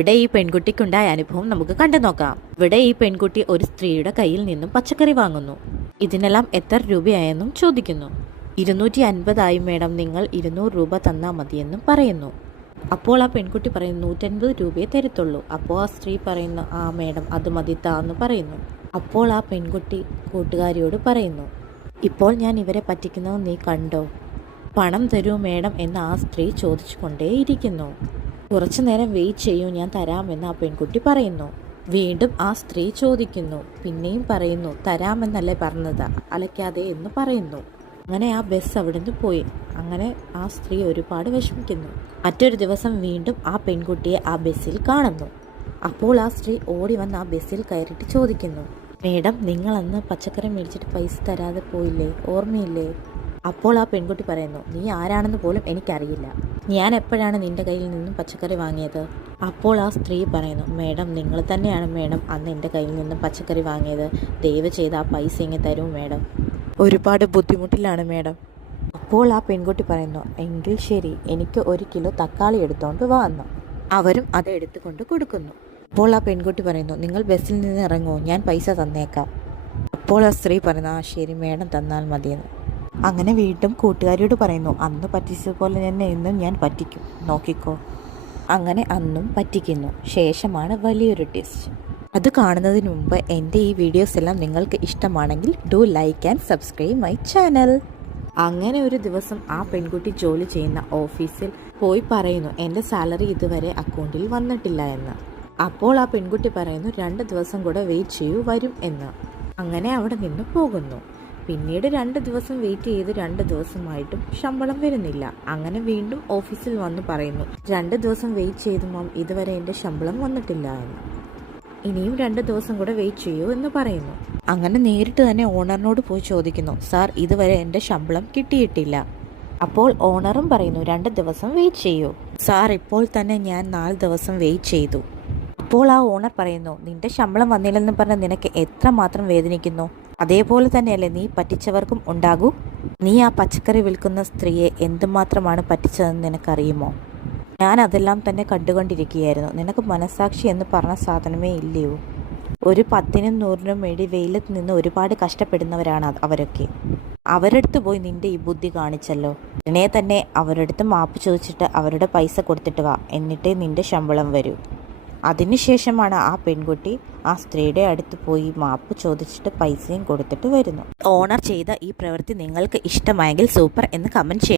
ഇവിടെ ഈ പെൺകുട്ടിക്കുണ്ടായ അനുഭവം നമുക്ക് കണ്ടു നോക്കാം. ഇവിടെ ഈ പെൺകുട്ടി ഒരു സ്ത്രീയുടെ കയ്യിൽ നിന്നും പച്ചക്കറി വാങ്ങുന്നു. ഇതിനെല്ലാം എത്ര രൂപയായെന്നും ചോദിക്കുന്നു. 250 മേഡം, നിങ്ങൾ 200 രൂപ തന്നാൽ മതിയെന്നും പറയുന്നു. അപ്പോൾ ആ പെൺകുട്ടി പറയുന്നു 150 രൂപയെ തരത്തുള്ളൂ. അപ്പോൾ ആ സ്ത്രീ പറയുന്നു, ആ മേഡം അത് മതി താന്ന് പറയുന്നു. അപ്പോൾ ആ പെൺകുട്ടി കൂട്ടുകാരിയോട് പറയുന്നു, ഇപ്പോൾ ഞാൻ ഇവരെ പറ്റിക്കുന്നത് നീ കണ്ടോ? പണം തരൂ മേഡം എന്ന് ആ സ്ത്രീ ചോദിച്ചു കൊണ്ടേയിരിക്കുന്നു. കുറച്ചു നേരം വെയിറ്റ് ചെയ്യൂ, ഞാൻ തരാമെന്ന് ആ പെൺകുട്ടി പറയുന്നു. വീണ്ടും ആ സ്ത്രീ ചോദിക്കുന്നു. പിന്നെയും പറയുന്നു, തരാമെന്നല്ലേ പറഞ്ഞത്, അലക്കാതെ എന്ന് പറയുന്നു. അങ്ങനെ ആ ബസ് അവിടെ നിന്ന് പോയി. അങ്ങനെ ആ സ്ത്രീ ഒരുപാട് വിഷമിക്കുന്നു. മറ്റൊരു ദിവസം വീണ്ടും ആ പെൺകുട്ടിയെ ആ ബസ്സിൽ കാണുന്നു. അപ്പോൾ ആ സ്ത്രീ ഓടി വന്ന് ആ ബസ്സിൽ കയറിയിട്ട് ചോദിക്കുന്നു, മേഡം, നിങ്ങളന്ന് പച്ചക്കറി മേടിച്ചിട്ട് പൈസ തരാതെ പോയില്ലേ, ഓർമ്മയില്ലേ? അപ്പോൾ ആ പെൺകുട്ടി പറയുന്നു, നീ ആരാണെന്ന് പോലും എനിക്കറിയില്ല. ഞാൻ എപ്പോഴാണ് നിന്റെ കയ്യിൽ നിന്നും പച്ചക്കറി വാങ്ങിയത്? അപ്പോൾ ആ സ്ത്രീ പറയുന്നു, മേഡം, നിങ്ങൾ തന്നെയാണ് മേഡം അന്ന് എൻ്റെ കയ്യിൽ നിന്നും പച്ചക്കറി വാങ്ങിയത്. ദയവ് ചെയ്ത് ആ പൈസ ഇങ്ങ് തരൂ മേഡം, ഒരുപാട് ബുദ്ധിമുട്ടിലാണ് മേഡം. അപ്പോൾ ആ പെൺകുട്ടി പറയുന്നു, എങ്കിൽ ശരി, എനിക്ക് 1 കിലോ തക്കാളി എടുത്തുകൊണ്ട് വന്നു. അവരും അത് എടുത്തുകൊണ്ട് കൊടുക്കുന്നു. അപ്പോൾ ആ പെൺകുട്ടി പറയുന്നു, നിങ്ങൾ ബസ്സിൽ നിന്ന് ഇറങ്ങൂ, ഞാൻ പൈസ തന്നേക്കാം. അപ്പോൾ ആ സ്ത്രീ പറയുന്നു, ആ ശരി മേഡം, തന്നാൽ മതിയെന്ന്. അങ്ങനെ വീണ്ടും കൂട്ടുകാരിയോട് പറയുന്നു, അന്ന് പറ്റിച്ചതുപോലെ തന്നെ ഇന്നും ഞാൻ പറ്റിക്കും, നോക്കിക്കോ. അങ്ങനെ അന്നും പറ്റിക്കുന്നു. ശേഷമാണ് വലിയൊരു ടെസ്റ്റ്. അത് കാണുന്നതിന് മുമ്പ് എൻ്റെ ഈ വീഡിയോസ് എല്ലാം നിങ്ങൾക്ക് ഇഷ്ടമാണെങ്കിൽ do like and subscribe my channel. അങ്ങനെ ഒരു ദിവസം ആ പെൺകുട്ടി ജോലി ചെയ്യുന്ന ഓഫീസിൽ പോയി പറയുന്നു, എൻ്റെ സാലറി ഇതുവരെ അക്കൗണ്ടിൽ വന്നിട്ടില്ല എന്ന്. അപ്പോൾ ആ പെൺകുട്ടി പറയുന്നു, 2 ദിവസം കൂടെ വെയിറ്റ് ചെയ്യൂ, വരും എന്ന്. അങ്ങനെ അവിടെ നിന്ന് പോകുന്നു. പിന്നീട് 2 ദിവസം വെയിറ്റ് ചെയ്ത് 2 ദിവസമായിട്ടും ശമ്പളം വരുന്നില്ല. അങ്ങനെ വീണ്ടും ഓഫീസിൽ വന്ന് പറയുന്നു, 2 ദിവസം വെയിറ്റ് ചെയ്തു മാം, ഇതുവരെ എൻ്റെ ശമ്പളം വന്നിട്ടില്ല എന്ന്. ഇനിയും 2 ദിവസം കൂടെ വെയിറ്റ് ചെയ്യൂ എന്ന് പറയുന്നു. അങ്ങനെ നേരിട്ട് തന്നെ ഓണറിനോട് പോയി ചോദിക്കുന്നു, സാർ, ഇതുവരെ എൻ്റെ ശമ്പളം കിട്ടിയിട്ടില്ല. അപ്പോൾ ഓണറും പറയുന്നു, 2 ദിവസം വെയിറ്റ് ചെയ്യൂ. സാർ, ഇപ്പോൾ തന്നെ ഞാൻ 4 ദിവസം വെയിറ്റ് ചെയ്തു. അപ്പോൾ ആ ഓണർ പറയുന്നു, നിന്റെ ശമ്പളം വന്നില്ലെന്ന് പറഞ്ഞ് നിനക്ക് എത്രമാത്രം വേദനിക്കുന്നു, അതേപോലെ തന്നെയല്ലേ നീ പറ്റിച്ചവർക്കും ഉണ്ടാകൂ. നീ ആ പച്ചക്കറി വിൽക്കുന്ന സ്ത്രീയെ എന്തുമാത്രമാണ് പറ്റിച്ചതെന്ന് നിനക്കറിയുമോ? ഞാൻ അതെല്ലാം തന്നെ കണ്ടുകൊണ്ടിരിക്കുകയായിരുന്നു. നിനക്ക് മനസ്സാക്ഷി എന്ന് പറഞ്ഞ സാധനമേ ഇല്ലയോ? ഒരു 10-നും 100-നും വേണ്ടി വെയിലത്ത് നിന്ന് ഒരുപാട് കഷ്ടപ്പെടുന്നവരാണ് അവരൊക്കെ. അവരടുത്ത് പോയി നിന്റെ ഈ ബുദ്ധി കാണിച്ചല്ലോ. ഉടനെ തന്നെ അവരടുത്ത് മാപ്പ് ചോദിച്ചിട്ട് അവരുടെ പൈസ കൊടുത്തിട്ട് വാ, എന്നിട്ടേ നിന്റെ ശമ്പളം വരൂ. അതിനുശേഷമാണ് ആ പെൺകുട്ടി ആ സ്ത്രീയുടെ അടുത്ത് പോയി മാപ്പ് ചോദിച്ചിട്ട് പൈസയും കൊടുത്തിട്ട് വരുന്നു. ഓണർ ചെയ്ത ഈ പ്രവൃത്തി നിങ്ങൾക്ക് ഇഷ്ടമായെങ്കിൽ സൂപ്പർ എന്ന് കമൻറ്റ് ചെയ്യുക.